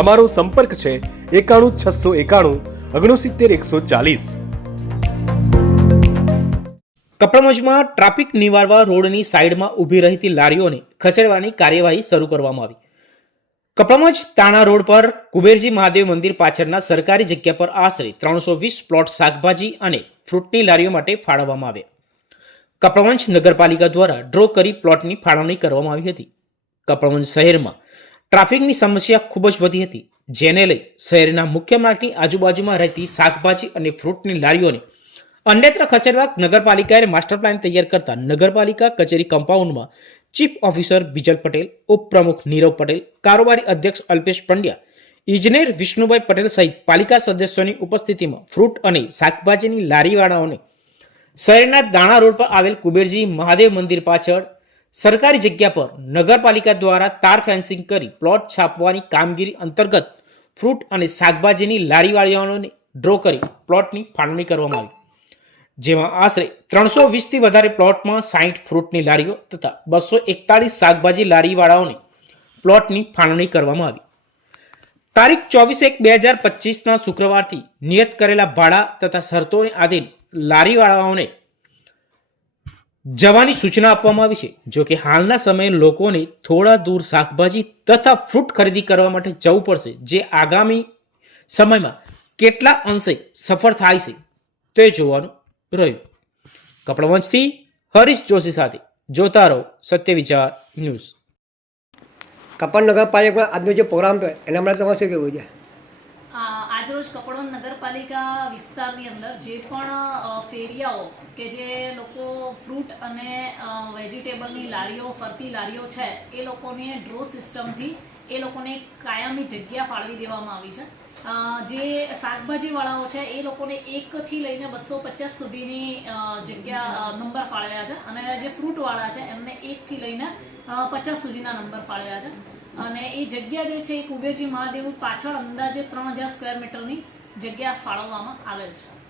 અમારો સંપર્ક છે એકાણું છસો એકાણું ઓગણસિત્તેર એકસો ચાલીસ. કપડમજમાં ટ્રાફિક નિવારવા રોડની સાઈડમાં ઊભી રહેતી લારીઓને ખસેડવાની કાર્યવાહી શરૂ કરવામાં આવી. કપડમજ તાણા રોડ પર કુબેરજી મહાદેવ મંદિર પાછળના સરકારી જગ્યા પર આશરે ત્રણસો વીસ પ્લોટ શાકભાજી અને ફ્રૂટની લારીઓ માટે ફાળવવામાં આવ્યા. કપડવંજ નગરપાલિકા દ્વારા ડ્રો કરી પ્લોટની ફાળવણી કરવામાં આવી હતી. કપડવંજ શહેરમાં ટ્રાફિકની સમસ્યા ખૂબ જ વધી હતી, જેને લઈ શહેરના મુખ્ય માર્ગની આજુબાજુમાં રહેતી શાકભાજી અને ફ્રૂટની લારીઓને અન્યત્ર ખસેડવા નગરપાલિકાએ માસ્ટર પ્લાન તૈયાર કરતા નગરપાલિકા કચેરી કમ્પાઉન્ડમાં ચીફ ઓફિસર બિજલ પટેલ, ઉપપ્રમુખ નીરવ પટેલ, કારોબારી અધ્યક્ષ અલ્પેશ પંડ્યા, ઇજનેર વિષ્ણુભાઈ પટેલ સહિત પાલિકા સદસ્યોની ઉપસ્થિતિમાં ફ્રૂટ અને શાકભાજીની લારીવાળાઓને શહેરના દાણા રોડ પર આવેલ કુબેરજી મહાદેવ મંદિર પાછળ સરકારી જગ્યા પર નગરપાલિકા દ્વારા તાર ફેન્સિંગ કરી પ્લોટ છાપવાની કામગીરી અંતર્ગત ફ્રૂટ અને શાકભાજીની લારીવાળીઓને ડ્રો કરી પ્લોટની ફાળવણી કરવામાં આવી. જેમાં આશરે ત્રણસો વીસથી વધારે પ્લોટમાં સાઠ ફ્રૂટની લારીઓ તથા બસો એકતાળીસ શાકભાજી લારીવાળાઓને પ્લોટની ફાળવણી કરવામાં આવી. તારીખ ચોવીસ એક બે હજાર પચીસના શુક્રવારથી નિયત કરેલા ભાડા તથા શરતોને આધીન લારીવાળાઓને જવાની સૂચના આપવામાં આવી છે. જો કે હાલના સમયે લોકોને થોડા દૂર શાકભાજી તથા ફ્રૂટ ખરીદી કરવા માટે જવું પડશે, જે આગામી સમયમાં કેટલા અંશે સફળ થાય છે તે જોવાનું રહ્યું. કપડવંશથી હરીશ જોશી સાથે જોતા રહો સત્ય વિચાર ન્યૂઝ. કપડ નગરપાલિકાનો આજનો જે પ્રોગ્રામ હતો એના માટે તમારે શું કહેવું છે? આજરોજ કપડવંજ નગરપાલિકા વિસ્તારની અંદર જે પણ ફેરિયાઓ કે જે લોકો ફ્રૂટ અને વેજીટેબલની લારીઓ, ફરતી લારીઓ છે, એ લોકોને ડ્રો સિસ્ટમથી એ લોકોને કાયમી જગ્યા ફાળવી દેવામાં આવી છે. જે શાકભાજીવાળાઓ છે, એ લોકોને એકથી લઈને બસો પચાસ સુધીની જગ્યા નંબર ફાળવ્યા છે અને જે ફ્રૂટવાળા છે, એમને એકથી લઈને પચાસ સુધીના નંબર ફાળવ્યા છે. અને એ જગ્યા જે છે એ કુબેરજી મહાદેવ પાછળ અંદાજે ત્રણ હજાર સ્ક્વેર મીટરની જગ્યા ફાળવવામાં આવેલ છે.